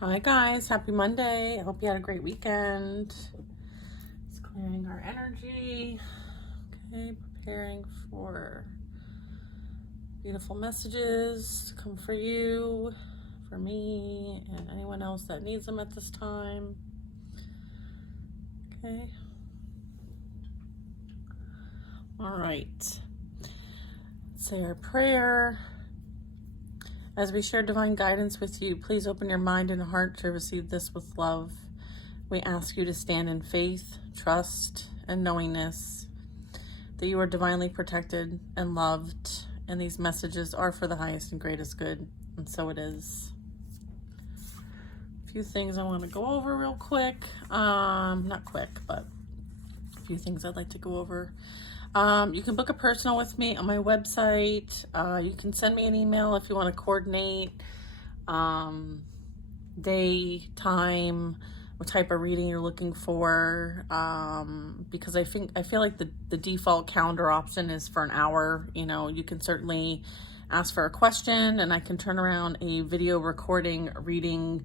Hi guys, happy Monday. I hope you had a great weekend. Just clearing our energy. Okay, preparing for beautiful messages to come for you, for me, and anyone else that needs them at this time. Okay. All right. Let's say our prayer. As we share divine guidance with you, please open your mind and heart to receive this with love. We ask you to stand in faith, trust, and knowingness that you are divinely protected and loved, and these messages are for the highest and greatest good, and so it is. A few things I want to go over real quick. Not quick, but a few things I'd like to go over. You can book a personal with me on my website. You can send me an email if you want to coordinate day, time, what type of reading you're looking for, because I feel like the default calendar option is for an hour. You know, you can certainly ask for a question and I can turn around a video recording reading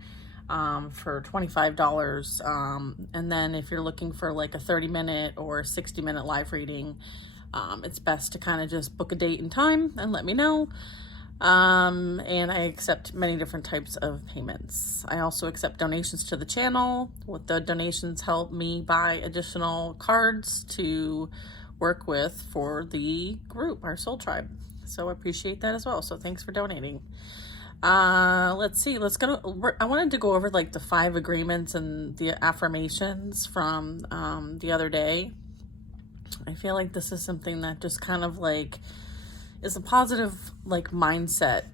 for $25. And then if you're looking for like a 30-minute or 60-minute live reading, it's best to kind of just book a date and time and let me know. And I accept many different types of payments. I also accept donations to the channel. With the donations help me buy additional cards to work with for the group, our soul tribe. So I appreciate that as well. So thanks for donating. Let's see, I wanted to go over like the 5 agreements and the affirmations from the other day. I feel like this is something that just kind of like is a positive like mindset.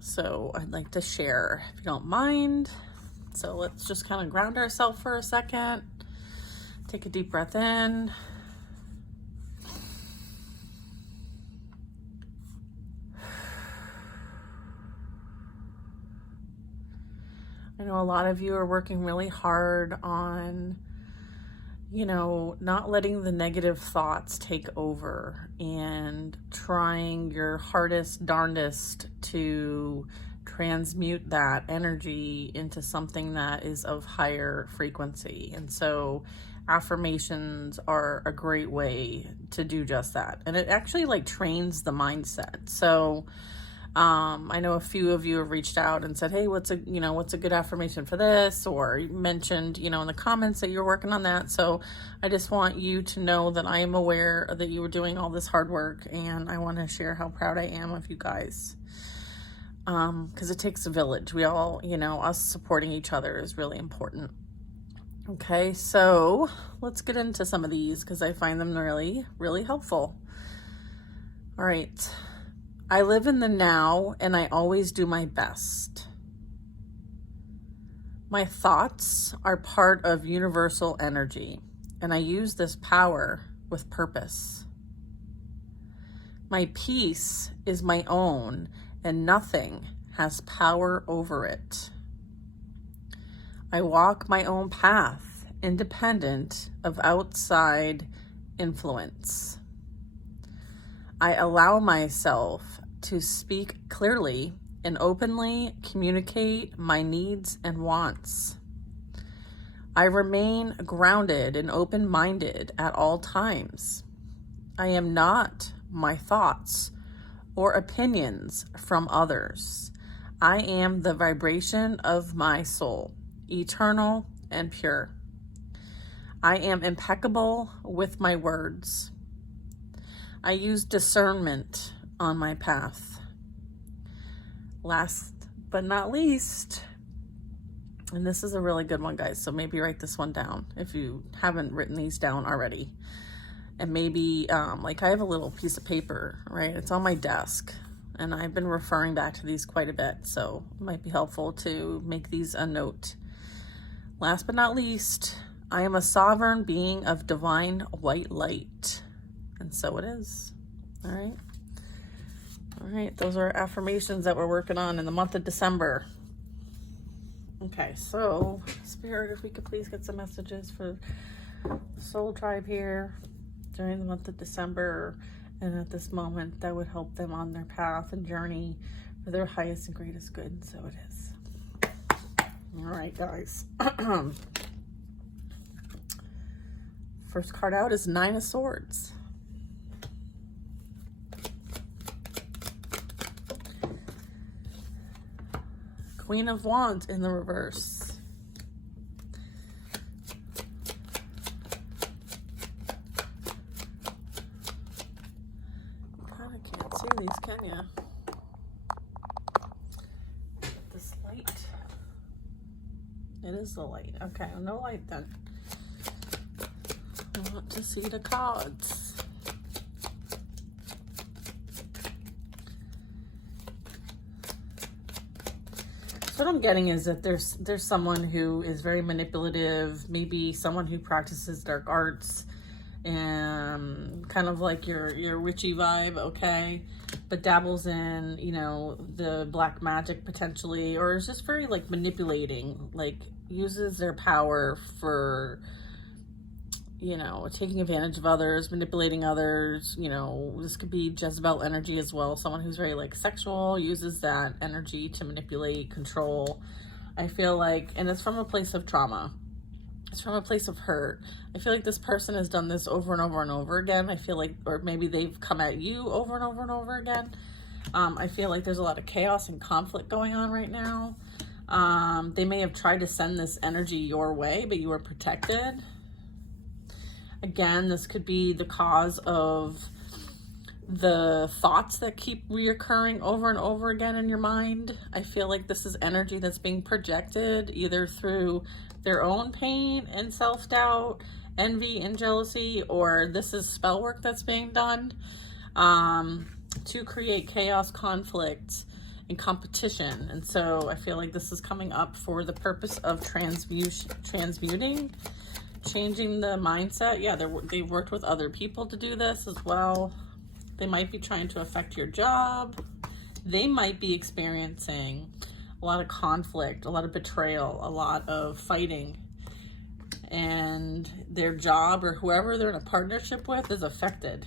So I'd like to share if you don't mind. So let's just kind of ground ourselves for a second. Take a deep breath in. I know a lot of you are working really hard on, you know, not letting the negative thoughts take over and trying your hardest, darndest to transmute that energy into something that is of higher frequency. And so affirmations are a great way to do just that. And it actually like trains the mindset. So I know a few of you have reached out and said, hey, what's a good affirmation for this? Or mentioned, in the comments that you're working on that. So I just want you to know that I am aware that you were doing all this hard work, and I want to share how proud I am of you guys. Because it takes a village. We all, us supporting each other is really important. Okay, so let's get into some of these because I find them really, really helpful. All right. I live in the now and I always do my best. My thoughts are part of universal energy and I use this power with purpose. My peace is my own and nothing has power over it. I walk my own path, independent of outside influence. I allow myself to speak clearly and openly communicate my needs and wants. I remain grounded and open-minded at all times. I am not my thoughts or opinions from others. I am the vibration of my soul, eternal and pure. I am impeccable with my words. I use discernment on my path. Last but not least, and this is a really good one, guys, so maybe write this one down if you haven't written these down already. And maybe, like I have a little piece of paper, right? It's on my desk, and I've been referring back to these quite a bit, so it might be helpful to make these a note. Last but not least, I am a sovereign being of divine white light. And so it is. All right. Those are affirmations that we're working on in the month of December. Okay, so Spirit, if we could please get some messages for the soul tribe here during the month of December and at this moment that would help them on their path and journey for their highest and greatest good. And so it is. All right, guys. First card out is Nine of Swords. Queen of Wands in the reverse. You kind of can't see these, can you? This light. It is the light. Okay, no light then. I want to see the cards. So what I'm getting is that there's someone who is very manipulative, maybe someone who practices dark arts, and kind of like your witchy vibe, okay, but dabbles in, you know, the black magic potentially, or is just very like manipulating, like uses their power for, you know, taking advantage of others, manipulating others. You know, this could be Jezebel energy as well. Someone who's very like sexual, uses that energy to manipulate, control. I feel like, and it's from a place of trauma. It's from a place of hurt. I feel like this person has done this over and over and over again. I feel like, or maybe they've come at you over and over and over again. I feel like there's a lot of chaos and conflict going on right now. They may have tried to send this energy your way, but you were protected. Again, this could be the cause of the thoughts that keep reoccurring over and over again in your mind. I feel like this is energy that's being projected either through their own pain and self-doubt, envy and jealousy, or this is spell work that's being done to create chaos, conflict, and competition. And so I feel like this is coming up for the purpose of transmuting, changing the mindset. Yeah, they've worked with other people to do this as well. They might be trying to affect your job. They might be experiencing a lot of conflict, a lot of betrayal, a lot of fighting. And their job or whoever they're in a partnership with is affected.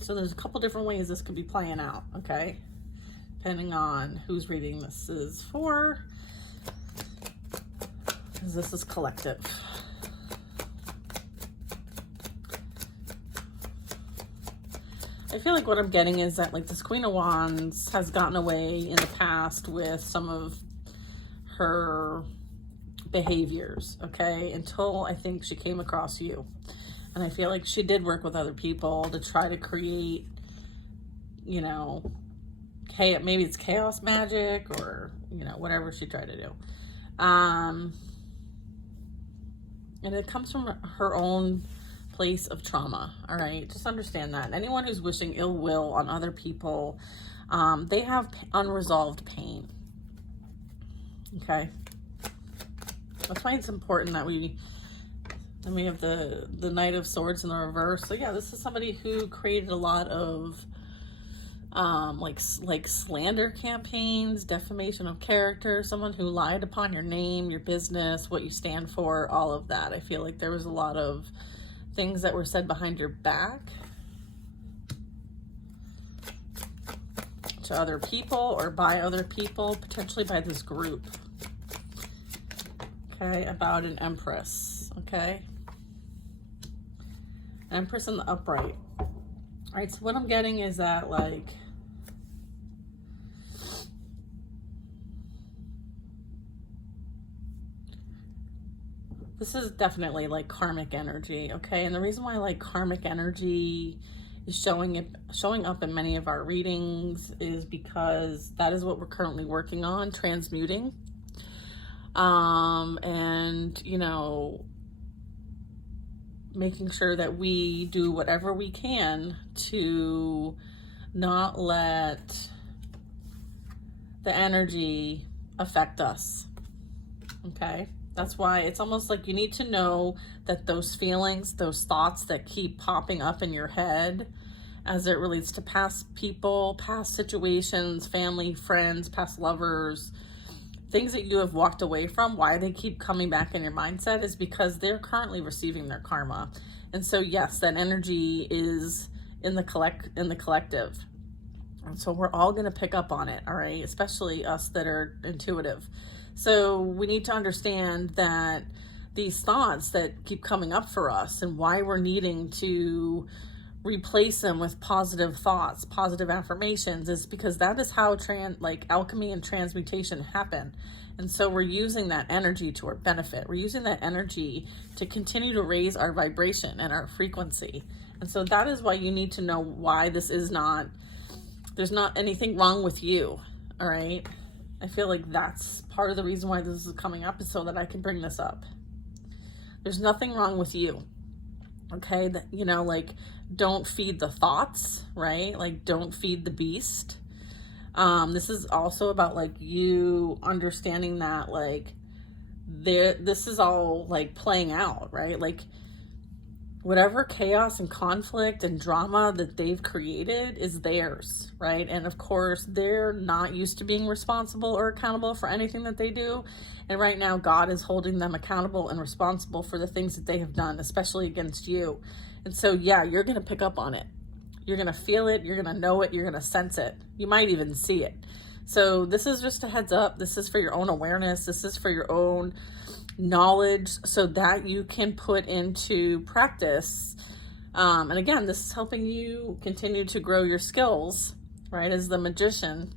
So there's a couple different ways this could be playing out, okay? Depending on who's reading this is for. Because this is collective. I feel like what I'm getting is that like this Queen of Wands has gotten away in the past with some of her behaviors, okay, until I think she came across you. And I feel like she did work with other people to try to create, you know, maybe it's chaos magic or, you know, whatever she tried to do. And it comes from her own place of trauma, all right? Just understand that. And anyone who's wishing ill will on other people, they have unresolved pain, okay? That's why it's important that we have the Knight of Swords in the reverse. So yeah, this is somebody who created a lot of like slander campaigns, defamation of character, someone who lied upon your name, your business, what you stand for, all of that. I feel like there was a lot of things that were said behind your back to other people or by other people, potentially by this group, okay, about an Empress, okay? Empress in the upright. All right, so what I'm getting is that, like, this is definitely like karmic energy, okay? And the reason why like karmic energy is showing up in many of our readings is because that is what we're currently working on, transmuting. And, you know, making sure that we do whatever we can to not let the energy affect us, okay? That's why it's almost like you need to know that those feelings, those thoughts that keep popping up in your head as it relates to past people, past situations, family, friends, past lovers, things that you have walked away from, why they keep coming back in your mindset is because they're currently receiving their karma. And so yes, that energy is in the collective. And so we're all going to pick up on it, all right? Especially us that are intuitive. So we need to understand that these thoughts that keep coming up for us and why we're needing to replace them with positive thoughts, positive affirmations, is because that is how alchemy and transmutation happen. And so we're using that energy to our benefit. We're using that energy to continue to raise our vibration and our frequency. And so that is why you need to know why there's not anything wrong with you. All right. I feel like that's part of the reason why this is coming up, is so that I can bring this up. There's nothing wrong with you. Okay. Don't feed the thoughts, right? Like, don't feed the beast. This is also about you understanding that this is all playing out, right? Whatever chaos and conflict and drama that they've created is theirs, right? And of course, they're not used to being responsible or accountable for anything that they do. And right now, God is holding them accountable and responsible for the things that they have done, especially against you. And so, yeah, you're going to pick up on it. You're going to feel it. You're going to know it. You're going to sense it. You might even see it. So this is just a heads up. This is for your own awareness. This is for your own knowledge, so that you can put into practice. And again, this is helping you continue to grow your skills, right? As the magician,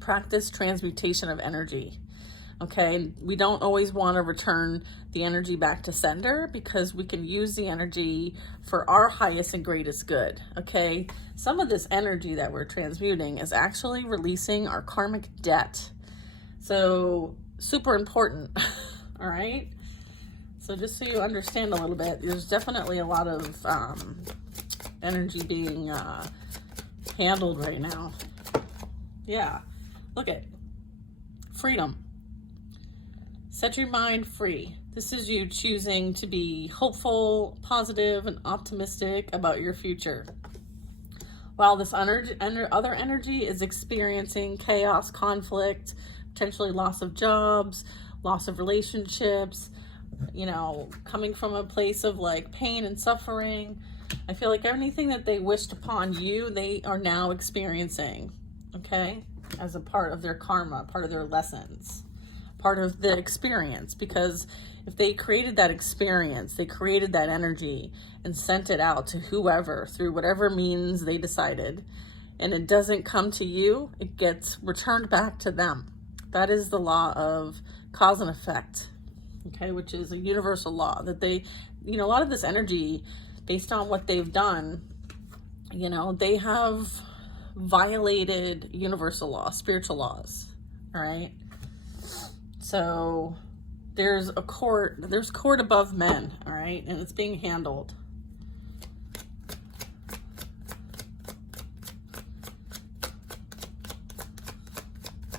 practice transmutation of energy. Okay, we don't always want to return the energy back to sender, because we can use the energy for our highest and greatest good. Okay, some of this energy that we're transmuting is actually releasing our karmic debt. So super important. All right. So just so you understand a little bit, there's definitely a lot of energy being handled right now. Yeah. Look at freedom. Set your mind free. This is you choosing to be hopeful, positive, and optimistic about your future. While this other energy is experiencing chaos, conflict, potentially loss of jobs, loss of relationships, coming from a place of pain and suffering. I feel like anything that they wished upon you, they are now experiencing, okay, as a part of their karma, part of their lessons, part of the experience. Because if they created that experience, they created that energy and sent it out to whoever through whatever means they decided, and it doesn't come to you, it gets returned back to them. That is the law of cause and effect, okay, which is a universal law that they, a lot of this energy, based on what they've done, they have violated universal law, spiritual laws, all right? So there's court above men, all right? And it's being handled.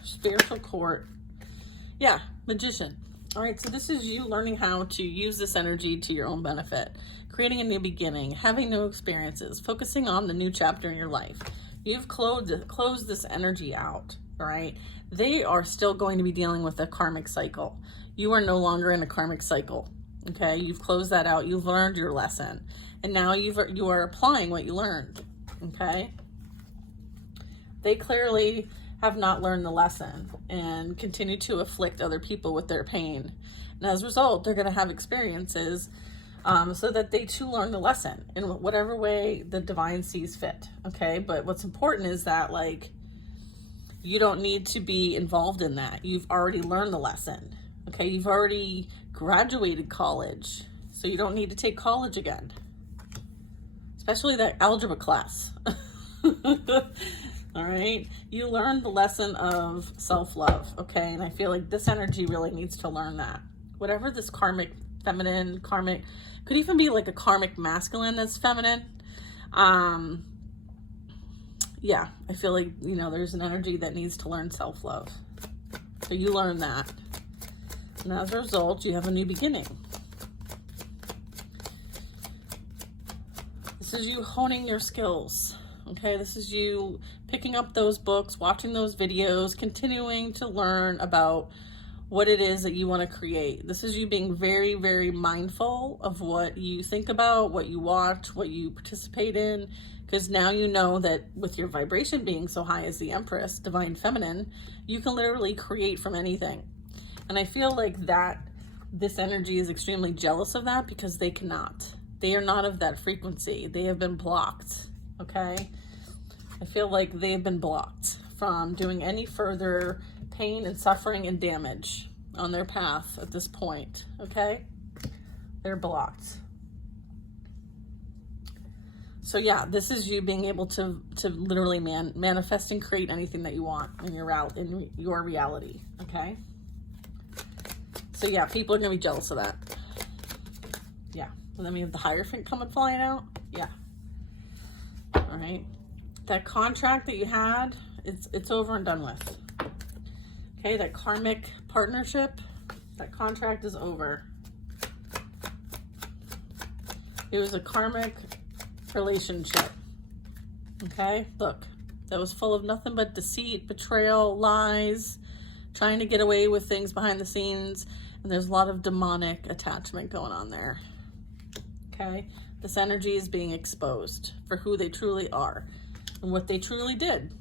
Spiritual court. Yeah, magician. All right, so this is you learning how to use this energy to your own benefit, creating a new beginning, having new experiences, focusing on the new chapter in your life. You've closed this energy out, all right? They are still going to be dealing with a karmic cycle. You are no longer in a karmic cycle, okay? You've closed that out. You've learned your lesson, and now you are applying what you learned, okay? They clearly have not learned the lesson and continue to afflict other people with their pain. And as a result, they're going to have experiences so that they too learn the lesson in whatever way the divine sees fit. Okay. But what's important is that you don't need to be involved in that. You've already learned the lesson. Okay. You've already graduated college, so you don't need to take college again, especially that algebra class. All right. You learned the lesson of self-love. Okay. And I feel like this energy really needs to learn that. Whatever this karmic feminine, karmic, could even be a karmic masculine that's feminine. Yeah, I feel like, there's an energy that needs to learn self-love. So you learn that. And as a result, you have a new beginning. This is you honing your skills. Okay, this is you picking up those books, watching those videos, continuing to learn about what it is that you want to create. This is you being very, very mindful of what you think about, what you watch, what you participate in, because now you know that with your vibration being so high as the Empress, Divine Feminine, you can literally create from anything. And I feel like that this energy is extremely jealous of that because they cannot. They are not of that frequency. They have been blocked, okay? I feel like they have been blocked from doing any further pain and suffering and damage on their path at this point, okay? They're blocked. So yeah, this is you being able to literally manifest and create anything that you want in your reality, okay? So yeah, people are gonna be jealous of that. Yeah, and then we have the Hierophant coming flying out. Yeah. All right. That contract that you had, it's over and done with. Okay, that karmic partnership, that contract is over. It was a karmic relationship. Okay, look, that was full of nothing but deceit, betrayal, lies, trying to get away with things behind the scenes, and there's a lot of demonic attachment going on there. Okay, this energy is being exposed for who they truly are and what they truly did.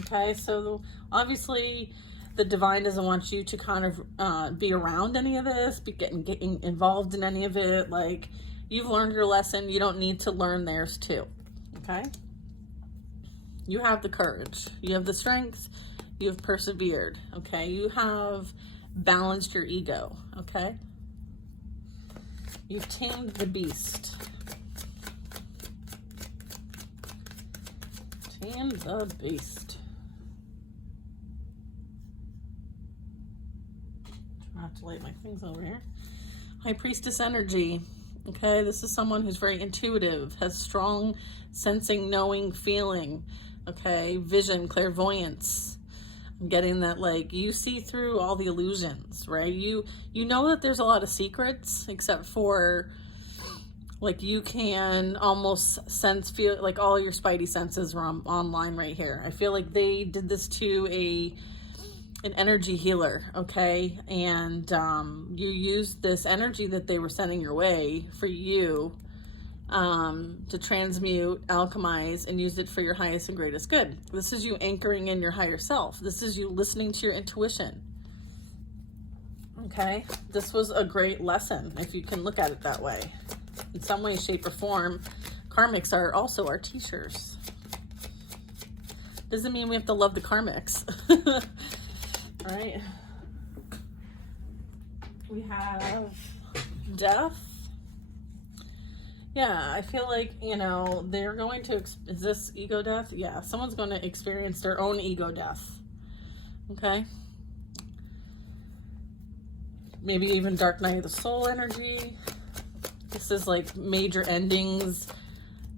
Okay, so obviously the divine doesn't want you to kind of be around any of this, be getting involved in any of it. Like, you've learned your lesson. You don't need to learn theirs too. Okay, you have the courage, you have the strength, you have persevered. Okay, you have balanced your ego. Okay, you've tamed the beast. Tamed the beast. I have to light my things over here. High Priestess energy. Okay, this is someone who's very intuitive, has strong sensing, knowing, feeling. Okay, vision, clairvoyance. I'm getting that, like, you see through all the illusions, right? You know that there's a lot of secrets, except for, like, you can almost feel like all your spidey senses are online right here. I feel like they did this to an energy healer, okay? And you used this energy that they were sending your way for you to transmute, alchemize, and use it for your highest and greatest good. This is you anchoring in your higher self. This is you listening to your intuition, okay? This was a great lesson, if you can look at it that way. In some way, shape, or form, karmics are also our teachers. Doesn't mean we have to love the karmics. All right. We have death. Yeah, I feel like, you know, they're going to, is this ego death? Yeah, someone's going to experience their own ego death. Okay. Maybe even dark night of the soul energy. This is like major endings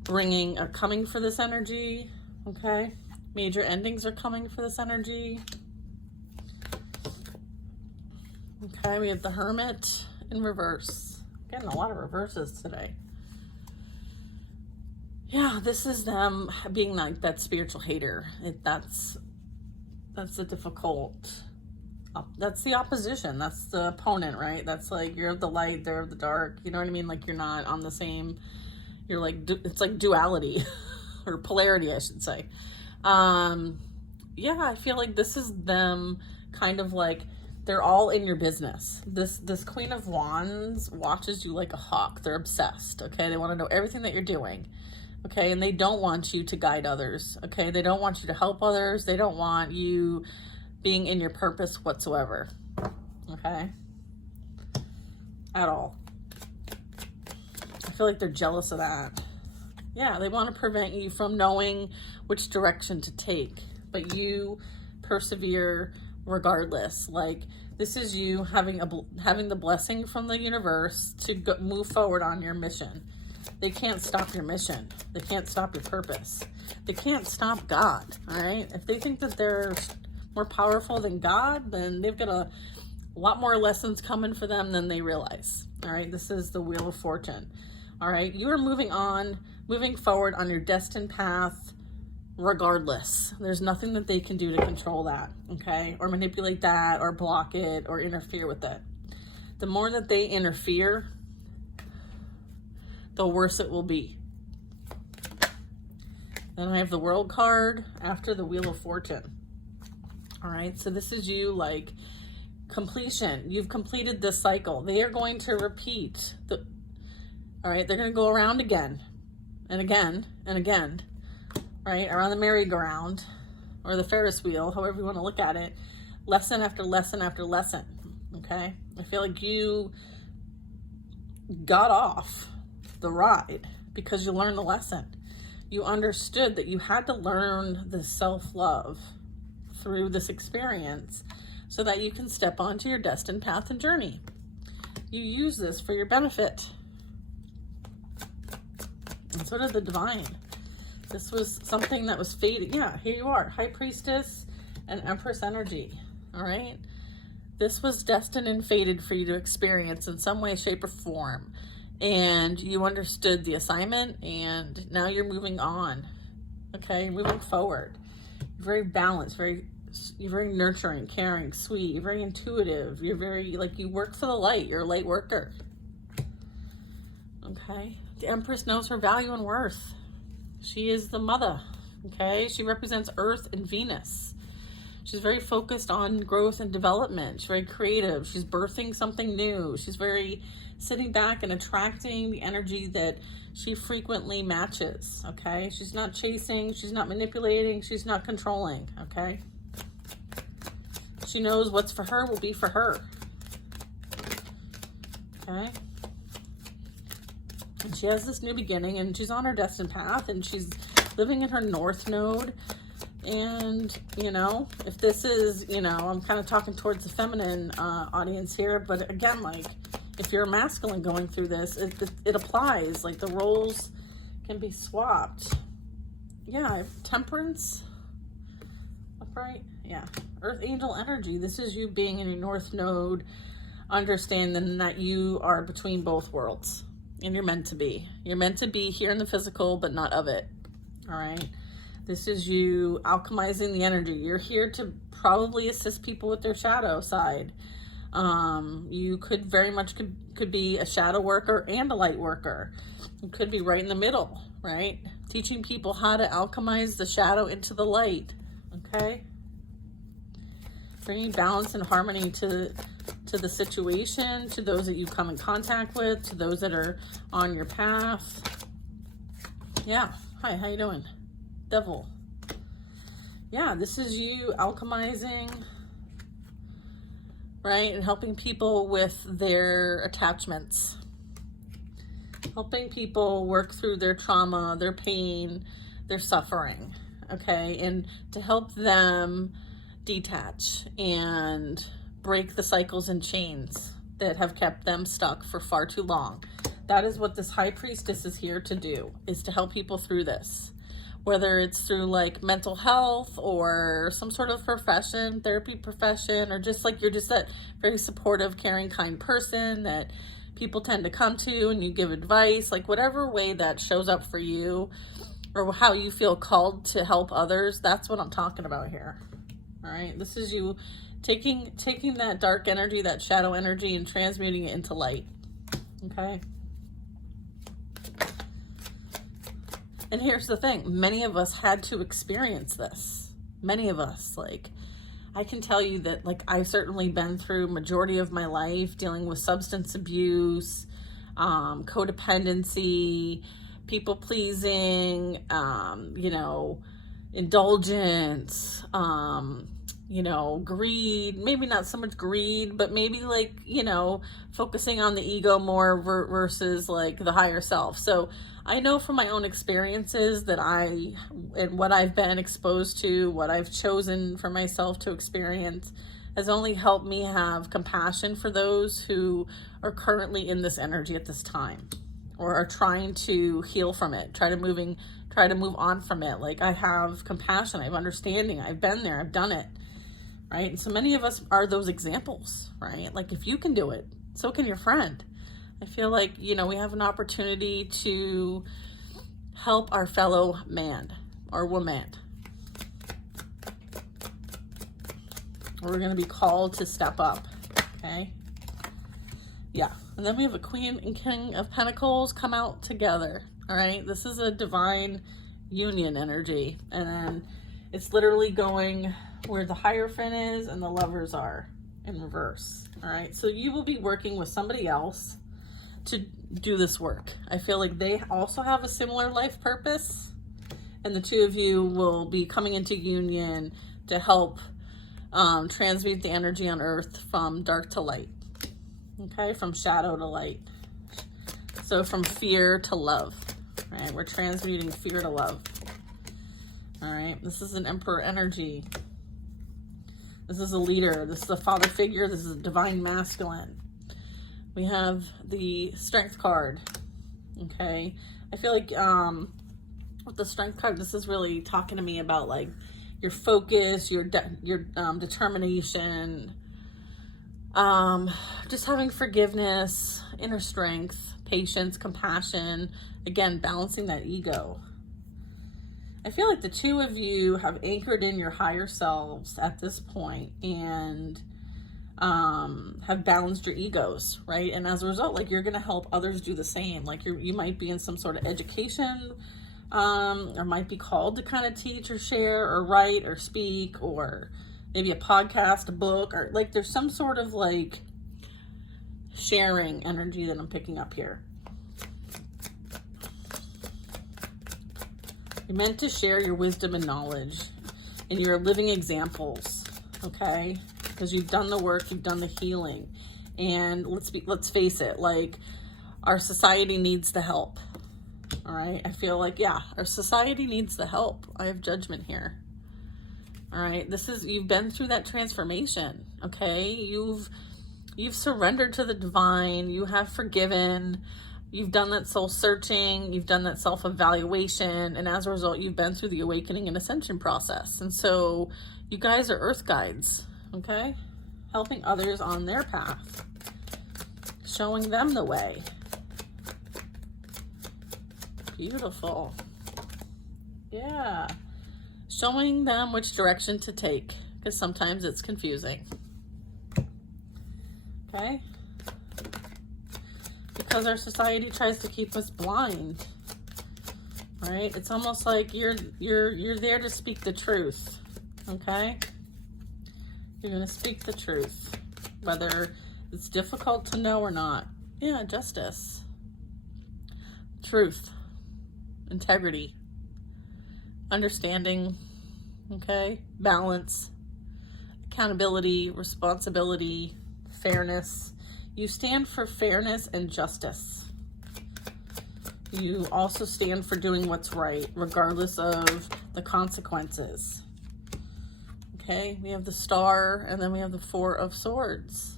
are coming for this energy. Okay. Major endings are coming for this energy. Okay, we have the Hermit in reverse. Getting a lot of reverses today. Yeah, this is them being like that spiritual hater. That's a difficult, that's the opposition. That's the opponent, right? That's like, you're of the light, they're of the dark. You know what I mean? Like, you're not on the same, you're like, it's like duality or polarity, I should say. Yeah, I feel like this is them kind of like, they're all in your business. This Queen of Wands watches you like a hawk. They're obsessed, okay? They want to know everything that you're doing, okay? And they don't want you to guide others, okay? They don't want you to help others. They don't want you being in your purpose whatsoever, okay? At all. I feel like they're jealous of that. Yeah, they want to prevent you from knowing which direction to take, but you persevere regardless. Like, this is you having the blessing from the universe to move forward on your mission. They can't stop your mission. They can't stop your purpose. They can't stop God, all right? If they think that they're more powerful than God, then they've got a lot more lessons coming for them than they realize, all right? This is the Wheel of Fortune, all right? You are moving forward on your destined path regardless. There's nothing that they can do to control that, okay? Or manipulate that, or block it, or interfere with it. The more that they interfere, the worse it will be. Then I have the World card after the Wheel of Fortune. All right, so this is you like completion. You've completed this cycle. They are going to repeat. All right, they're going to go around again and again and again, right, around the merry-go-round or the Ferris wheel, however you want to look at it, lesson after lesson after lesson, okay? I feel like you got off the ride because you learned the lesson. You understood that you had to learn the self-love through this experience so that you can step onto your destined path and journey. You use this for your benefit. And so did the divine. This was something that was fated. Yeah, here you are, High Priestess and Empress energy, all right? This was destined and fated for you to experience in some way, shape, or form. And you understood the assignment, and now you're moving on, okay? You're moving forward. You're very balanced, you're very nurturing, caring, sweet. You're very intuitive. You're very, like, you work for the light. You're a light worker, okay? The Empress knows her value and worth. She is the mother, okay? She represents Earth and Venus. She's very focused on growth and development. She's very creative. She's birthing something new. She's very sitting back and attracting the energy that she frequently matches, okay? She's not chasing. She's not manipulating. She's not controlling, okay? She knows what's for her will be for her, okay? And she has this new beginning, and she's on her destined path, and she's living in her North Node. And, you know, if this is, you know, I'm kind of talking towards the feminine audience here, but again, like, if you're a masculine going through this, it applies. Like, the roles can be swapped. Yeah, Temperance, upright, yeah. Earth Angel energy, this is you being in your North Node, understanding that you are between both worlds. And you're meant to be. You're meant to be here in the physical, but not of it. All right. This is you alchemizing the energy. You're here to probably assist people with their shadow side. You could very much could be a shadow worker and a light worker. You could be right in the middle, right? Teaching people how to alchemize the shadow into the light. Okay. Bringing balance and harmony to the situation, to those that you come in contact with, to those that are on your path. Yeah. Hi, how you doing? Devil. Yeah, this is you alchemizing, right? And helping people with their attachments. Helping people work through their trauma, their pain, their suffering, okay? And to help them detach and break the cycles and chains that have kept them stuck for far too long. That is what this High Priestess is here to do, is to help people through this. Whether it's through like mental health or some sort of profession, therapy profession, or just like you're just that very supportive, caring, kind person that people tend to come to and you give advice, like whatever way that shows up for you or how you feel called to help others, that's what I'm talking about here. All right, this is you taking that dark energy, that shadow energy, and transmuting it into light, okay? And here's the thing, many of us had to experience this. Many of us, like, I can tell you that, like, I've certainly been through majority of my life dealing with substance abuse, codependency, people pleasing, you know, indulgence, you know, greed, maybe not so much greed, but maybe like, you know, focusing on the ego more versus like the higher self. So I know from my own experiences that and what I've been exposed to, what I've chosen for myself to experience has only helped me have compassion for those who are currently in this energy at this time or are trying to heal from it, try to move on from it. Like, I have compassion, I have understanding, I've been there, I've done it, right? And so many of us are those examples, right? Like, if you can do it, so can your friend. I feel like, you know, we have an opportunity to help our fellow man or woman. We're going to be called to step up, okay? Yeah. And then we have a Queen and King of Pentacles come out together, all right? This is a divine union energy. And then it's literally going where the Hierophant is and the Lovers are. in reverse. All right, so you will be working with somebody else to do this work. I feel like they also have a similar life purpose, and the two of you will be coming into union to help transmute the energy on earth from dark to light. Okay, from shadow to light. So from fear to love, right? We're transmuting fear to love. All right, this is an emperor energy. This is a leader. This is a father figure. This is a divine masculine. We have the strength card. Okay, I feel like with the strength card, this is really talking to me about like your focus, your determination, just having forgiveness, inner strength, patience, compassion. Again, balancing that ego. I feel like the two of you have anchored in your higher selves at this point and have balanced your egos, right? And as a result, like, you're going to help others do the same. Like, you might be in some sort of education, or might be called to kind of teach or share or write or speak, or maybe a podcast, a book, or like there's some sort of like sharing energy that I'm picking up here. You're meant to share your wisdom and knowledge, and you're living examples, okay? Because you've done the work, you've done the healing, and let's face it, like, our society needs the help. All right, I feel like, yeah, our society needs the help. I have judgment here. All right, you've been through that transformation, okay? You've surrendered to the divine. You have forgiven. You've done that soul searching. You've done that self-evaluation. And as a result, you've been through the awakening and ascension process. And so you guys are earth guides, okay? Helping others on their path, showing them the way. Beautiful. Yeah. Showing them which direction to take, because sometimes it's confusing. Okay? Because our society tries to keep us blind. Right? It's almost like you're there to speak the truth. Okay? You're going to speak the truth, whether it's difficult to know or not. Yeah, justice. Truth. Integrity. Understanding. Okay? Balance. Accountability. Responsibility. Fairness. You stand for fairness and justice. You also stand for doing what's right, regardless of the consequences. Okay? We have the Star, and then we have the Four of Swords.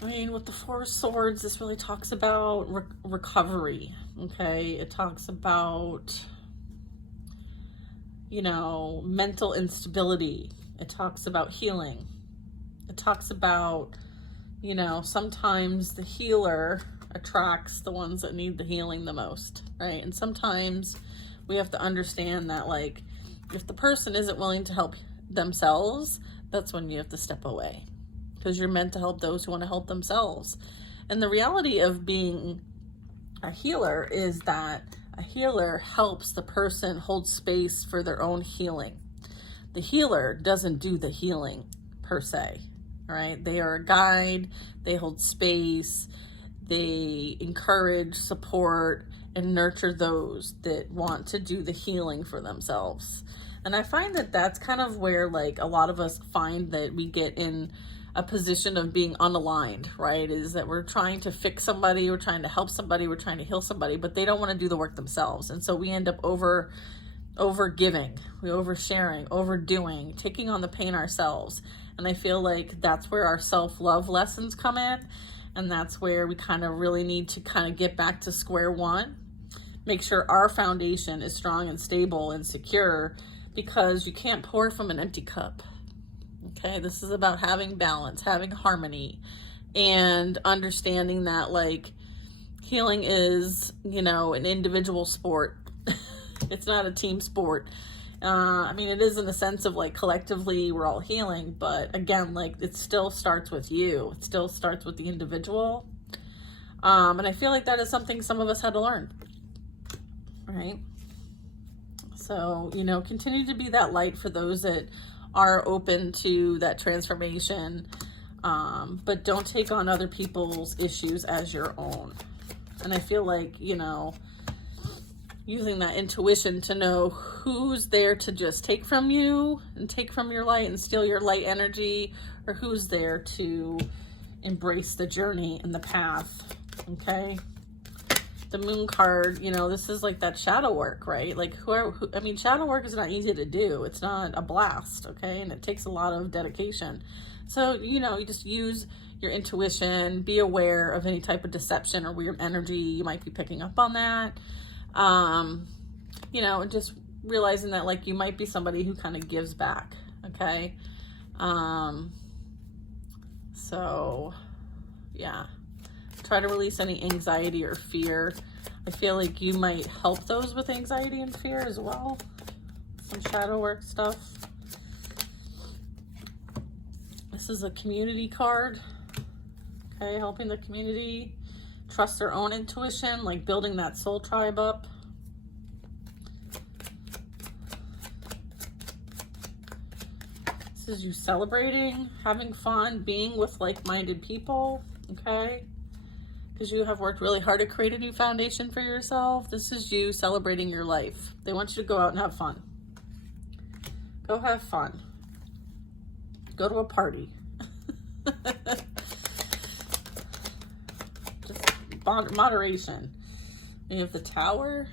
I mean, with the Four of Swords, this really talks about recovery, okay? It talks about, you know, mental instability. It talks about healing. It talks about, you know, sometimes the healer attracts the ones that need the healing the most, right? And sometimes we have to understand that, like, if the person isn't willing to help themselves, that's when you have to step away. Because you're meant to help those who want to help themselves. And the reality of being a healer is that a healer helps the person hold space for their own healing. The healer doesn't do the healing per se, right? They are a guide, they hold space, they encourage, support, and nurture those that want to do the healing for themselves. And I find that that's kind of where, like, a lot of us find that we get in a position of being unaligned, right? Is that we're trying to fix somebody, we're trying to help somebody, we're trying to heal somebody, but they don't want to do the work themselves. And so we end up over giving, we oversharing, overdoing, taking on the pain ourselves. And I feel like that's where our self-love lessons come in. And that's where we kind of really need to kind of get back to square one, make sure our foundation is strong and stable and secure, because you can't pour from an empty cup. Okay, this is about having balance, having harmony, and understanding that, like, healing is, you know, an individual sport. It's not a team sport. I mean, it is in the sense of, like, collectively we're all healing, but again, like, it still starts with you. It still starts with the individual. And I feel like that is something some of us had to learn. right? So, you know, continue to be that light for those that are open to that transformation, but don't take on other people's issues as your own. And I feel like, you know, using that intuition to know who's there to just take from you and take from your light and steal your light energy, or who's there to embrace the journey and the path, okay? The moon card, you know, this is like that shadow work, right? Like I mean, shadow work is not easy to do. It's not a blast, okay? And it takes a lot of dedication. So, you know, you just use your intuition, be aware of any type of deception or weird energy. You might be picking up on that. You know, and just realizing that like you might be somebody who kind of gives back, okay? So yeah, try to release any anxiety or fear. I feel like you might help those with anxiety and fear as well. Some shadow work stuff. This is a community card, okay? Helping the community trust their own intuition, like building that soul tribe up. This is you celebrating, having fun, being with like-minded people, okay? Because you have worked really hard to create a new foundation for yourself. This is you celebrating your life. They want you to go out and have fun. Go have fun. Go to a party. Just moderation. You have the Tower.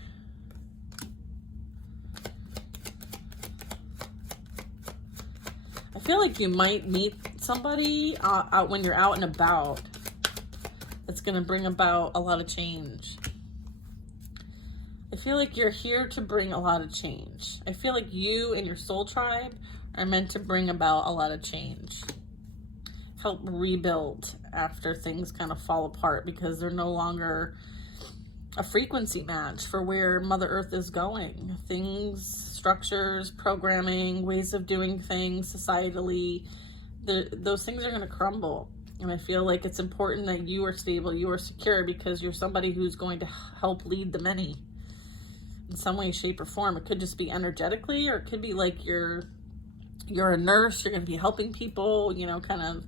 I feel like you might meet somebody out when you're out and about. It's going to bring about a lot of change. I feel like you're here to bring a lot of change. I feel like you and your soul tribe are meant to bring about a lot of change. Help rebuild after things kind of fall apart because they're no longer a frequency match for where Mother Earth is going. Things, structures, programming, ways of doing things societally, those things are going to crumble. And I feel like it's important that you are stable, you are secure, because you're somebody who's going to help lead the many in some way, shape, or form. It could just be energetically, or it could be like you're a nurse, you're going to be helping people, you know, kind of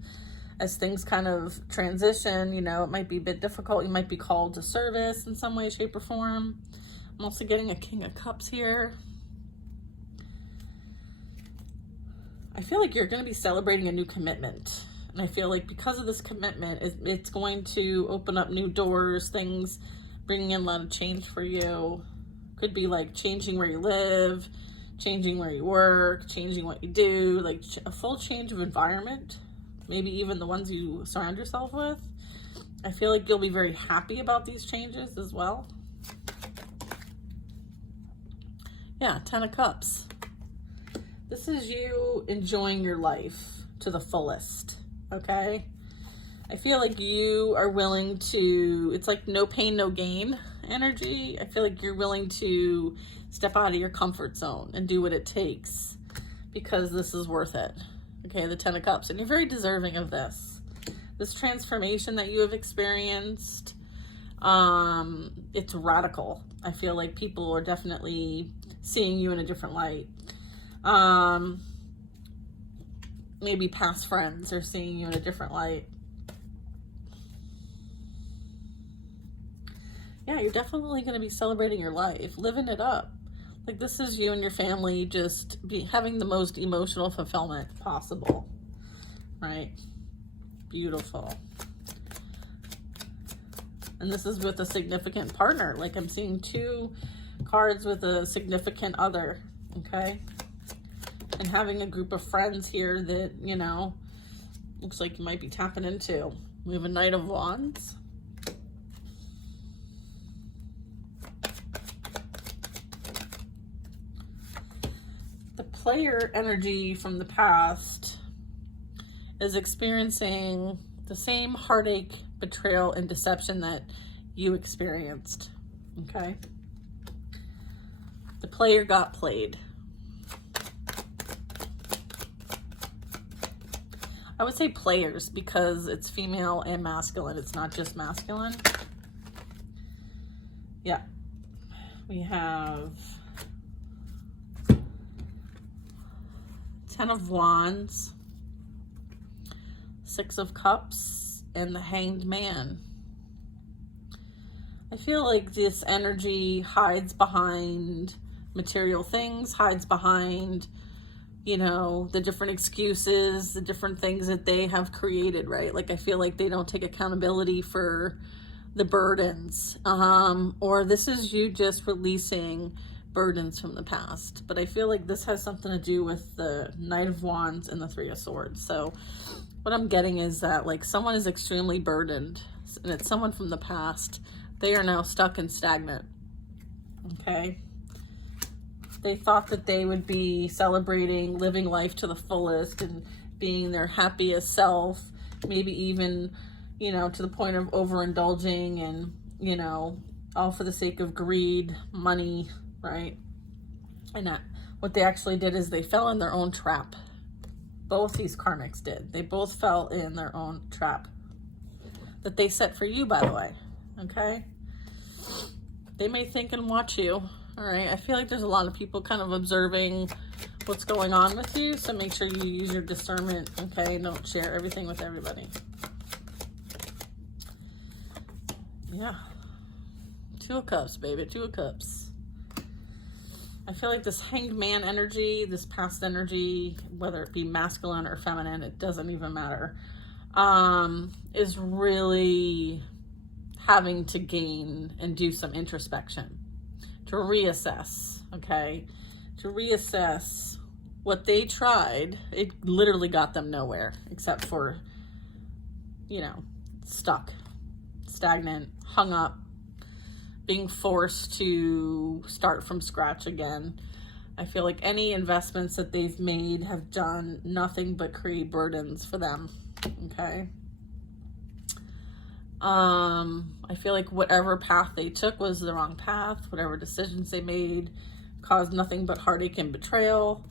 as things kind of transition, you know, it might be a bit difficult. You might be called to service in some way, shape, or form. I'm also getting a King of Cups here. I feel like you're going to be celebrating a new commitment. And I feel like because of this commitment, it's going to open up new doors, things, bringing in a lot of change for you. Could be like changing where you live, changing where you work, changing what you do, like a full change of environment. Maybe even the ones you surround yourself with. I feel like you'll be very happy about these changes as well. Yeah, 10 of Cups. This is you enjoying your life to the fullest, okay? I feel like you are willing to, it's like no pain, no gain energy. I feel like you're willing to step out of your comfort zone and do what it takes because this is worth it. Okay, the 10 of Cups, and you're very deserving of this. This transformation that you have experienced, it's radical. I feel like people are definitely seeing you in a different light. Maybe past friends are seeing you in a different light. Yeah, you're definitely going to be celebrating your life, living it up. Like this is you and your family just having the most emotional fulfillment possible, right? Beautiful. And this is with a significant partner. Like I'm seeing 2 cards with a significant other, okay? And having a group of friends here that, you know, looks like you might be tapping into. We have a Knight of Wands. The player energy from the past is experiencing the same heartache, betrayal, and deception that you experienced, okay? The player got played. I would say players because it's female and masculine. It's not just masculine. Yeah. we have 10 of Wands, 6 of Cups, and the Hanged Man. I feel like this energy hides behind material things, hides behind, you know, the different excuses, the different things that they have created, right? Like, I feel like they don't take accountability for the burdens, or this is you just releasing burdens from the past. But I feel like this has something to do with the Knight of Wands and the Three of Swords. So what I'm getting is that, like, someone is extremely burdened, and it's someone from the past. They are now stuck and stagnant, okay? They thought that they would be celebrating, living life to the fullest and being their happiest self, maybe even, you know, to the point of overindulging and, you know, all for the sake of greed, money, right? And what they actually did is they fell in their own trap. Both these karmics did. They both fell in their own trap that they set for you, by the way. Okay, they may think and watch you. All right, I feel like there's a lot of people kind of observing what's going on with you, so make sure you use your discernment. Okay, don't share everything with everybody. Yeah, 2 of Cups, baby, 2 of Cups. I feel like this Hanged Man energy, this past energy, whether it be masculine or feminine, it doesn't even matter, is really having to gain and do some introspection, to reassess, okay? To reassess what they tried. It literally got them nowhere, except for, you know, stuck, stagnant, hung up, being forced to start from scratch again. I feel like any investments that they've made have done nothing but create burdens for them, okay? I feel like whatever path they took was the wrong path. Whatever decisions they made caused nothing but heartache and betrayal.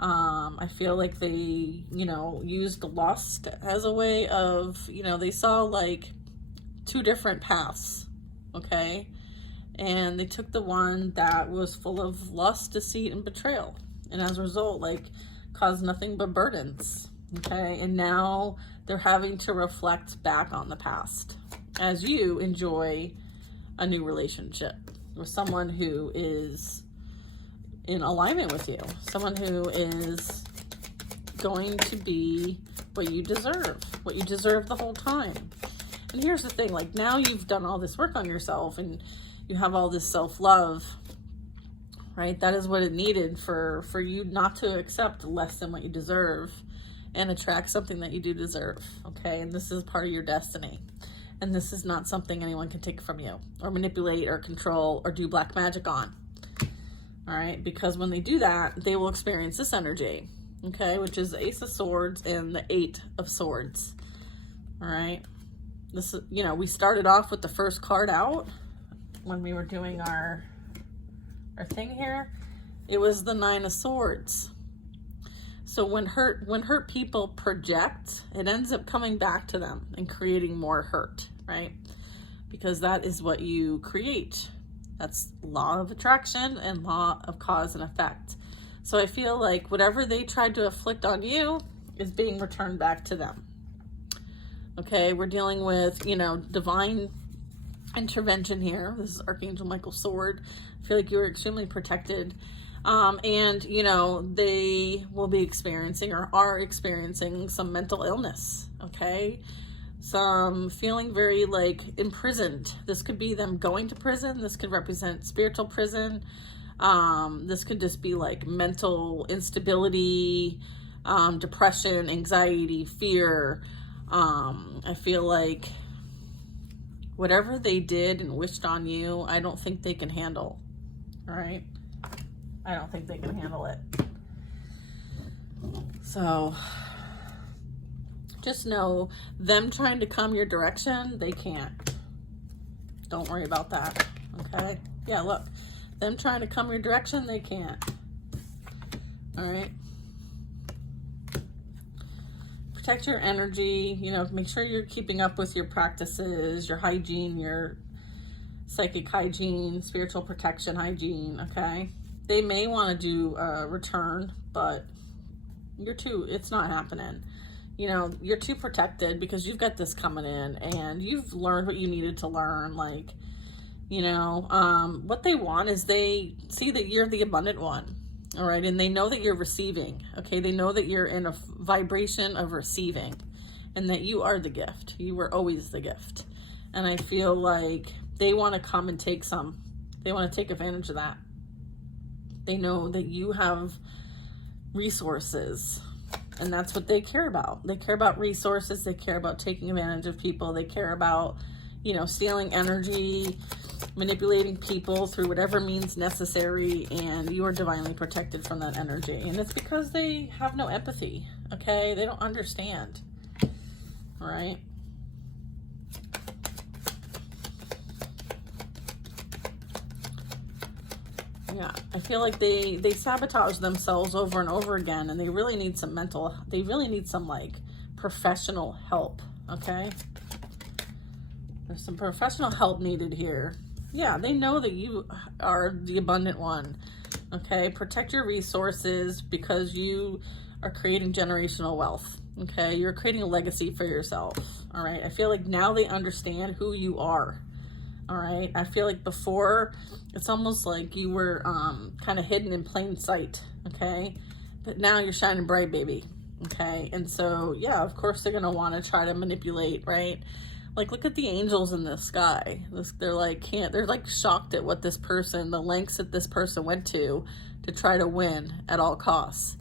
I feel like they, you know, used lust as a way of, you know, they saw like 2 different paths, okay? And they took the one that was full of lust, deceit, and betrayal. And as a result, like, caused nothing but burdens, okay? And now they're having to reflect back on the past as you enjoy a new relationship with someone who is in alignment with you, someone who is going to be what you deserve the whole time. And here's the thing, like, now you've done all this work on yourself and you have all this self-love, right? That is what it needed for you not to accept less than what you deserve and attract something that you do deserve, okay? And this is part of your destiny. And this is not something anyone can take from you or manipulate or control or do black magic on, all right? Because when they do that, they will experience this energy, okay? Which is the Ace of Swords and the 8 of Swords, all right? This is, you know, we started off with the first card out when we were doing our thing here. It was the 9 of Swords. So when hurt people project, it ends up coming back to them and creating more hurt, right? Because that is what you create. That's law of attraction and law of cause and effect. So I feel like whatever they tried to inflict on you is being returned back to them. Okay, we're dealing with, you know, divine intervention here. This is Archangel Michael's sword. I feel like you were extremely protected. And, you know, they will be experiencing or are experiencing some mental illness, okay? Some feeling very, like, imprisoned. This could be them going to prison. This could represent spiritual prison. This could just be, like, mental instability, depression, anxiety, fear. I feel like whatever they did and wished on you, I don't think they can handle, all right? I don't think they can handle it. So just know, them trying to come your direction, they can't. Don't worry about that, okay? Yeah, look, them trying to come your direction, they can't. All right? Protect your energy, you know, make sure you're keeping up with your practices, your hygiene, your psychic hygiene, spiritual protection hygiene, okay? They may want to do a return, but it's not happening. You know, you're too protected because you've got this coming in and you've learned what you needed to learn. Like, you know, what they want is they see that you're the abundant one. All right. And they know that you're receiving. Okay. They know that you're in a vibration of receiving and that you are the gift. You were always the gift. And I feel like they want to come and take some. They want to take advantage of that. They know that you have resources, and that's what they care about. They care about resources. They care about taking advantage of people. They care about, you know, stealing energy, manipulating people through whatever means necessary, and you are divinely protected from that energy. And it's because they have no empathy, okay? They don't understand, all right? Yeah, I feel like they sabotage themselves over and over again, and they really need some like professional help, okay? There's some professional help needed here. Yeah, they know that you are the abundant one, okay? Protect your resources because you are creating generational wealth, okay? You're creating a legacy for yourself, all right? I feel like now they understand who you are. All right. I feel like before it's almost like you were kind of hidden in plain sight. Okay. But now you're shining bright, baby. Okay. And so, yeah, of course they're going to want to try to manipulate, right? Like, look at the angels in the sky. They're like shocked at what the lengths that this person went to try to win at all costs.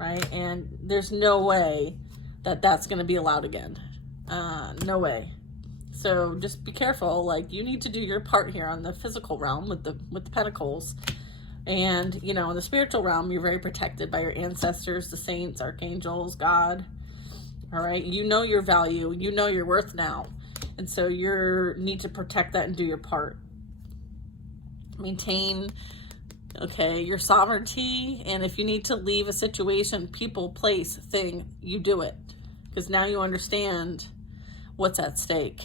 Right. And there's no way that that's going to be allowed again. No way. So just be careful. Like, you need to do your part here on the physical realm with the pentacles. And, you know, in the spiritual realm, you're very protected by your ancestors, the saints, archangels, God. All right. You know your value. You know your worth now. And so you need to protect that and do your part. Maintain, okay, your sovereignty. And if you need to leave a situation, people, place, thing, you do it. Because now you understand what's at stake.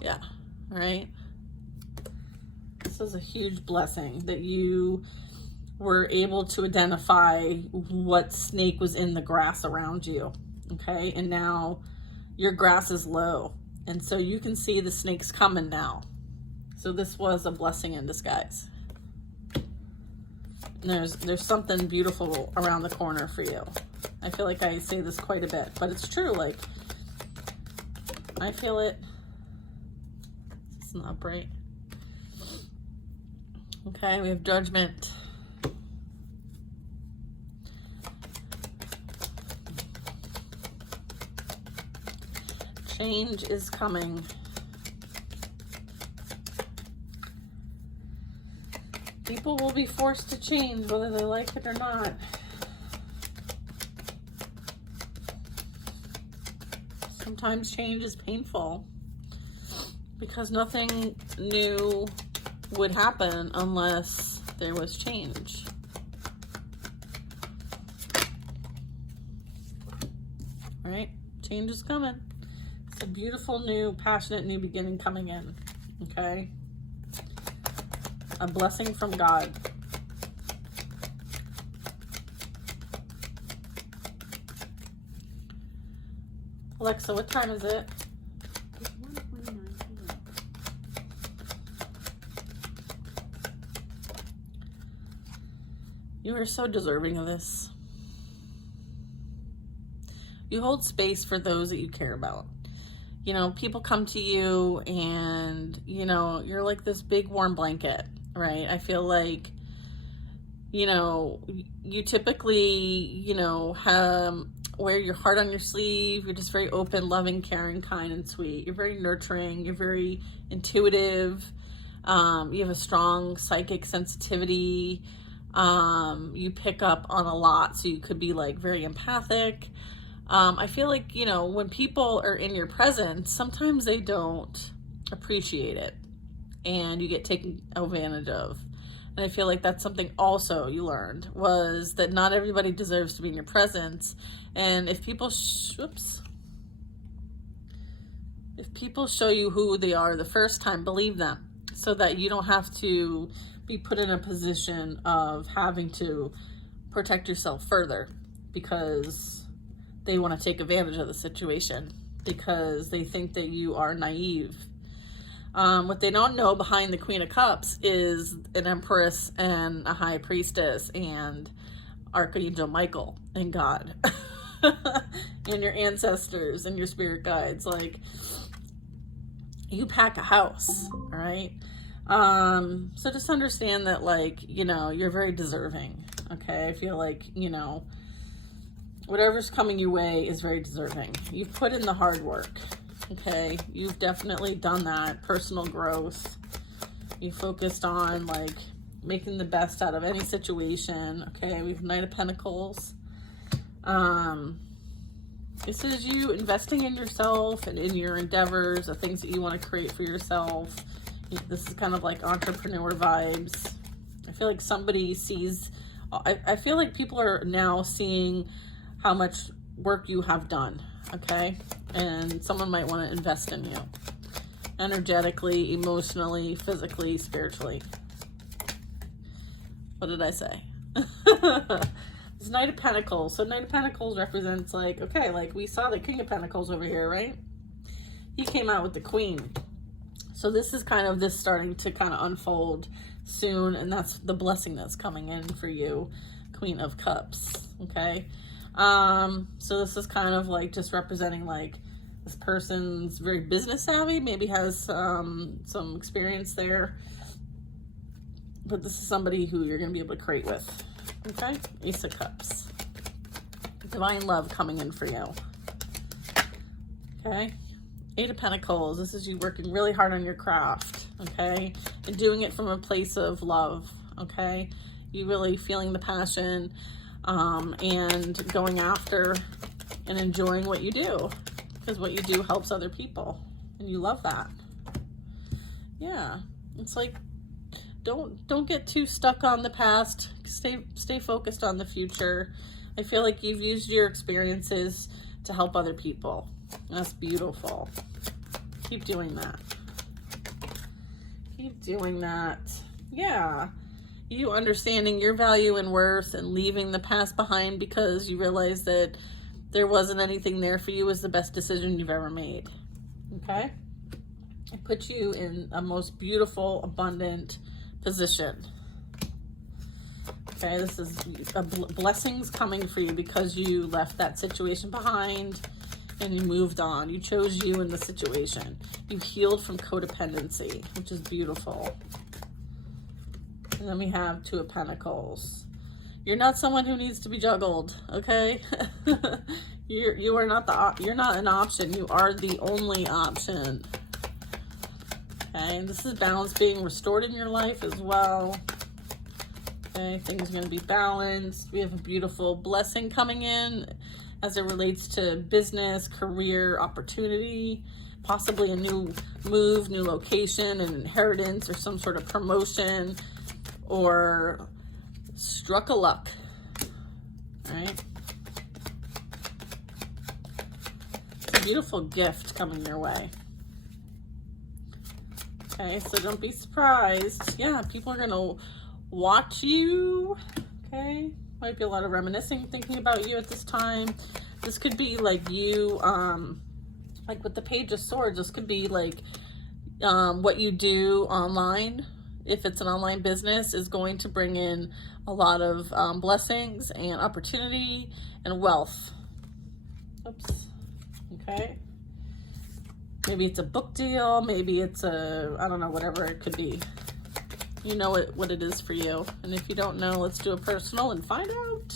Yeah, right? This is a huge blessing that you were able to identify what snake was in the grass around you, okay? And now your grass is low, and so you can see the snakes coming now. So this was a blessing in disguise. And there's something beautiful around the corner for you. I feel like I say this quite a bit, but it's true. Like, I feel it. It's not bright. Okay, we have Judgment. Change is coming. People will be forced to change whether they like it or not. Sometimes change is painful because nothing new would happen unless there was change. All right, change is coming. It's a beautiful, new, passionate, new beginning coming in, okay? A blessing from God. Alexa, what time is it? It's 1:29 p.m. You are so deserving of this. You hold space for those that you care about. You know, people come to you and, you know, you're like this big warm blanket, right? I feel like, you know, you typically, you know, wear your heart on your sleeve. You're just very open, loving, caring, kind, and sweet. You're very nurturing. You're very intuitive. You have a strong psychic sensitivity. You pick up on a lot, so you could be like very empathic. I feel like, you know, when people are in your presence, sometimes they don't appreciate it and you get taken advantage of. And I feel like that's something also you learned, was that not everybody deserves to be in your presence. And if people, if people show you who they are the first time, believe them, so that you don't have to be put in a position of having to protect yourself further because they want to take advantage of the situation, because they think that you are naive. What they don't know behind the Queen of Cups is an Empress and a High Priestess and Archangel Michael and God and your ancestors and your spirit guides. Like, you pack a house, all right? So just understand that, like, you know, you're very deserving, okay? I feel like, you know, whatever's coming your way is very deserving. You've put in the hard work. Okay, you've definitely done that. Personal growth. You focused on, like, making the best out of any situation. Okay, we have Knight of Pentacles. This is you investing in yourself and in your endeavors, the things that you want to create for yourself. This is kind of like entrepreneur vibes. I feel like somebody sees, I feel like people are now seeing how much work you have done. Okay, and someone might want to invest in you energetically, emotionally, physically, spiritually. What did I say? It's Knight of Pentacles. So Knight of Pentacles represents, like, okay, like we saw the King of Pentacles over here, right? He came out with the Queen. So this is kind of this starting to kind of unfold soon, and that's the blessing that's coming in for you, Queen of Cups. Okay. So this is kind of like just representing, like, this person's very business savvy, maybe has some experience there, but this is somebody who you're going to be able to create with. Okay, Ace of Cups, divine love coming in for you. Okay, Eight of Pentacles, this is you working really hard on your craft, okay, and doing it from a place of love. Okay, you really feeling the passion, and going after and enjoying what you do, because what you do helps other people and you love that. Yeah, it's like, don't get too stuck on the past. Stay focused on the future. I feel like you've used your experiences to help other people. That's beautiful. Keep doing that. Keep doing that. Yeah. You understanding your value and worth and leaving the past behind because you realize that there wasn't anything there for you is the best decision you've ever made. Okay? It puts you in a most beautiful, abundant position. Okay, this is blessings coming for you because you left that situation behind and you moved on. You chose you in the situation. You've healed from codependency, which is beautiful. And then we have Two of Pentacles. You're not someone who needs to be juggled, okay? You're not an option. You are the only option. Okay, and this is balance being restored in your life as well. Okay, things are going to be balanced. We have a beautiful blessing coming in as it relates to business, career, opportunity, possibly a new move, new location, an inheritance, or some sort of promotion, or struck a luck. All right. It's a beautiful gift coming your way. Okay, so don't be surprised. Yeah, people are gonna watch you. Okay, might be a lot of reminiscing, thinking about you at this time. This could be like you, like with the Page of Swords, this could be like what you do online. If it's an online business, is going to bring in a lot of blessings and opportunity and wealth. Oops. Okay. Maybe it's a book deal. Maybe it's a, I don't know, whatever it could be. You know what it is for you. And if you don't know, let's do a personal and find out.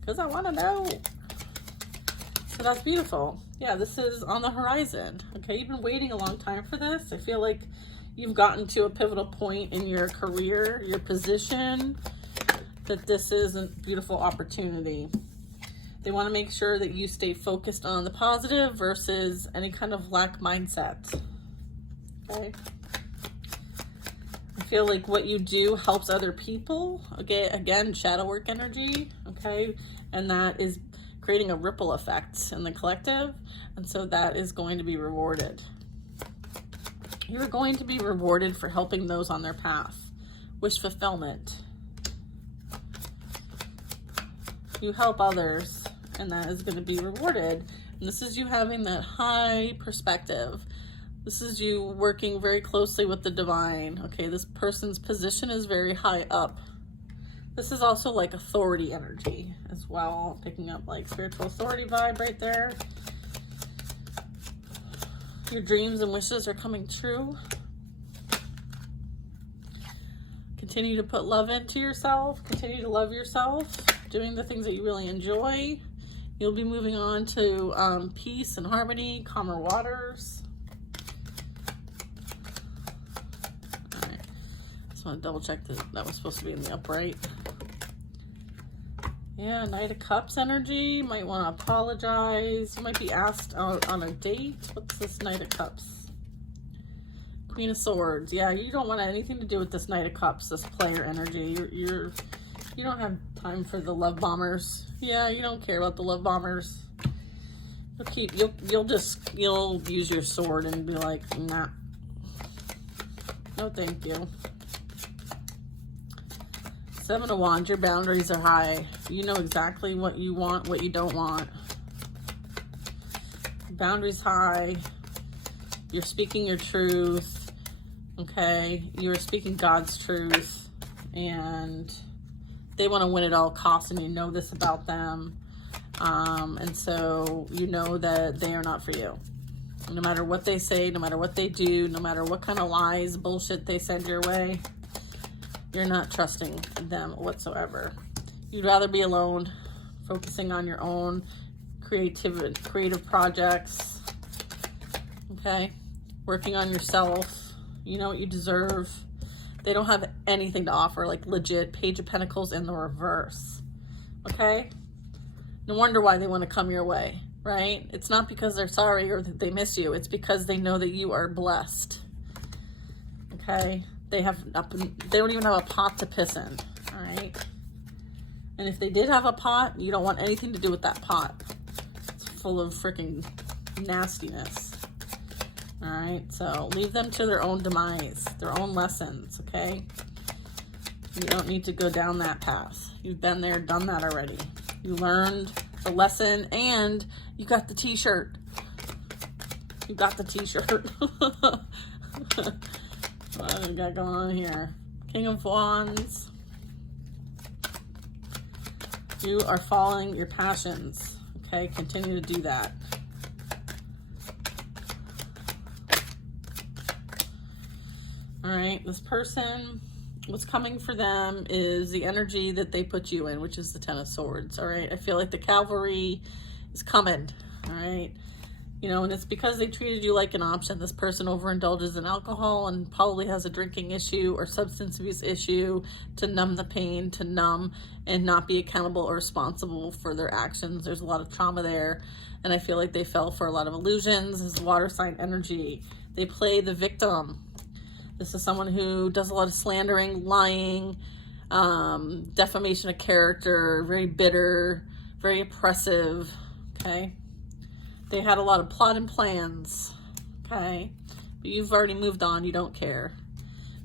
Because I want to know. So that's beautiful. Yeah, this is on the horizon. Okay, you've been waiting a long time for this. I feel like you've gotten to a pivotal point in your career, your position, that this is a beautiful opportunity. They want to make sure that you stay focused on the positive versus any kind of lack mindset. Okay. I feel like what you do helps other people. Okay, again, shadow work energy, okay? And that is creating a ripple effect in the collective. And so that is going to be rewarded. You're going to be rewarded for helping those on their path. Wish fulfillment. You help others, and that is going to be rewarded. And this is you having that high perspective. This is you working very closely with the divine. Okay, this person's position is very high up. This is also like authority energy as well. Picking up like spiritual authority vibe right there. Your dreams and wishes are coming true. Continue to put love into yourself. Continue to love yourself. Doing the things that you really enjoy. You'll be moving on to peace and harmony, calmer waters. All right. Just want to double check that was supposed to be in the upright. Yeah, Knight of Cups energy. Might want to apologize. You might be asked on a date. What's this Knight of Cups? Queen of Swords. Yeah, you don't want anything to do with this Knight of Cups, this player energy. You don't have time for the love bombers. Yeah, you don't care about the love bombers. You'll use your sword and be like, nah. No, thank you. Seven of Wands, your boundaries are high. You know exactly what you want, what you don't want. Boundaries high. You're speaking your truth. Okay? You're speaking God's truth. And they want to win at all costs, and you know this about them. And so you know that they are not for you. No matter what they say, no matter what they do, no matter what kind of lies, bullshit they send your way, you're not trusting them whatsoever. You'd rather be alone, focusing on your own creative projects, okay? Working on yourself. You know what you deserve. They don't have anything to offer, like legit Page of Pentacles in the reverse, okay? No wonder why they want to come your way, right? It's not because they're sorry or that they miss you. It's because they know that you are blessed, okay? They don't even have a pot to piss in, all right? And if they did have a pot, you don't want anything to do with that pot. It's full of freaking nastiness, all right? So leave them to their own demise, their own lessons, okay? You don't need to go down that path. You've been there, done that already. You learned the lesson, and you got the t-shirt. You got the t-shirt. What do we got going on here? King of Wands. You are following your passions. Okay, continue to do that. All right, this person, what's coming for them is the energy that they put you in, which is the Ten of Swords. All right, I feel like the cavalry is coming. All right. You know, and it's because they treated you like an option. This person overindulges in alcohol and probably has a drinking issue or substance abuse issue to numb the pain, to numb and not be accountable or responsible for their actions. There's a lot of trauma there. And I feel like they fell for a lot of illusions. This is water sign energy. They play the victim. This is someone who does a lot of slandering, lying, defamation of character, very bitter, very oppressive, okay? They had a lot of plot and plans, okay? But you've already moved on. You don't care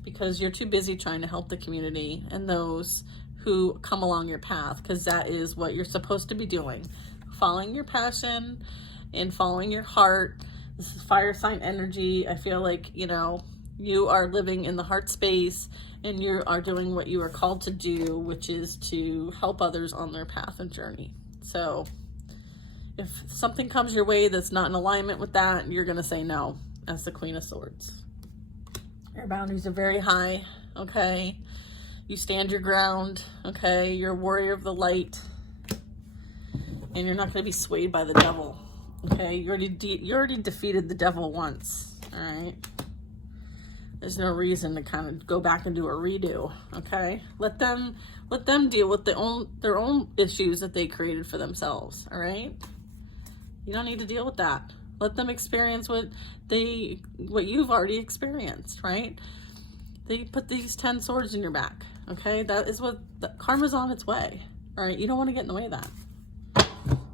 because you're too busy trying to help the community and those who come along your path, because that is what you're supposed to be doing. Following your passion and following your heart. This is fire sign energy. I feel like, you know, you are living in the heart space and you are doing what you are called to do, which is to help others on their path and journey. So if something comes your way that's not in alignment with that, you're going to say no as the Queen of Swords. Your boundaries are very high, okay? You stand your ground, okay? You're a warrior of the light. And you're not going to be swayed by the devil, okay? You already defeated the devil once, all right? There's no reason to kind of go back and do a redo, okay? Let them deal with their own issues that they created for themselves, all right? You don't need to deal with that. Let them experience what you've already experienced, right? They put these 10 swords in your back. Okay, that is what karma's on its way. All right, you don't want to get in the way of that.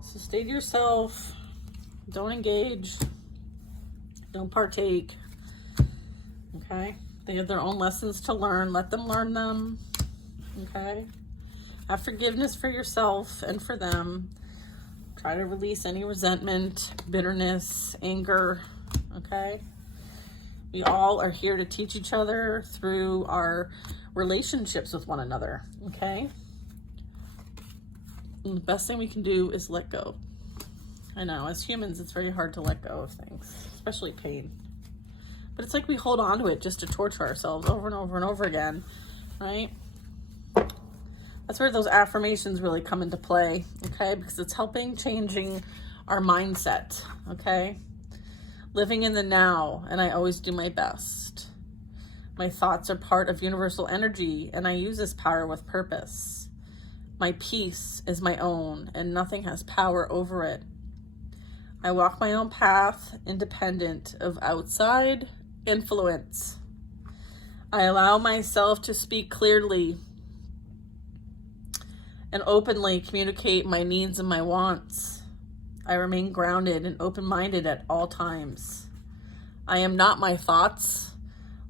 So stay to yourself. Don't engage. Don't partake. Okay, they have their own lessons to learn. Let them learn them. Okay, have forgiveness for yourself and for them. Try to release any resentment, bitterness, anger. Okay, we all are here to teach each other through our relationships with one another. Okay, and the best thing we can do is let go. I know, as humans, it's very hard to let go of things, especially pain. But it's like we hold on to it just to torture ourselves over and over and over again, right? That's where those affirmations really come into play, okay? Because it's helping changing our mindset, okay? Living in the now, and I always do my best. My thoughts are part of universal energy, and I use this power with purpose. My peace is my own, and nothing has power over it. I walk my own path, independent of outside influence. I allow myself to speak clearly and openly communicate my needs and my wants. I remain grounded and open-minded at all times. I am not my thoughts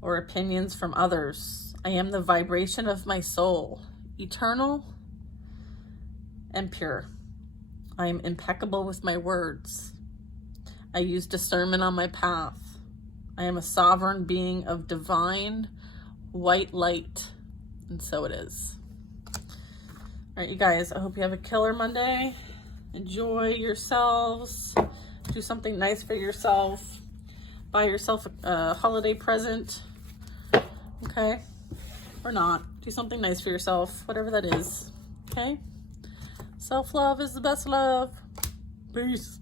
or opinions from others. I am the vibration of my soul, eternal and pure. I am impeccable with my words. I use discernment on my path. I am a sovereign being of divine white light, and so it is. All right, you guys, I hope you have a killer Monday. Enjoy yourselves. Do something nice for yourself. Buy yourself a holiday present, okay? Or not. Do something nice for yourself, whatever that is, okay? Self-love is the best love. Peace.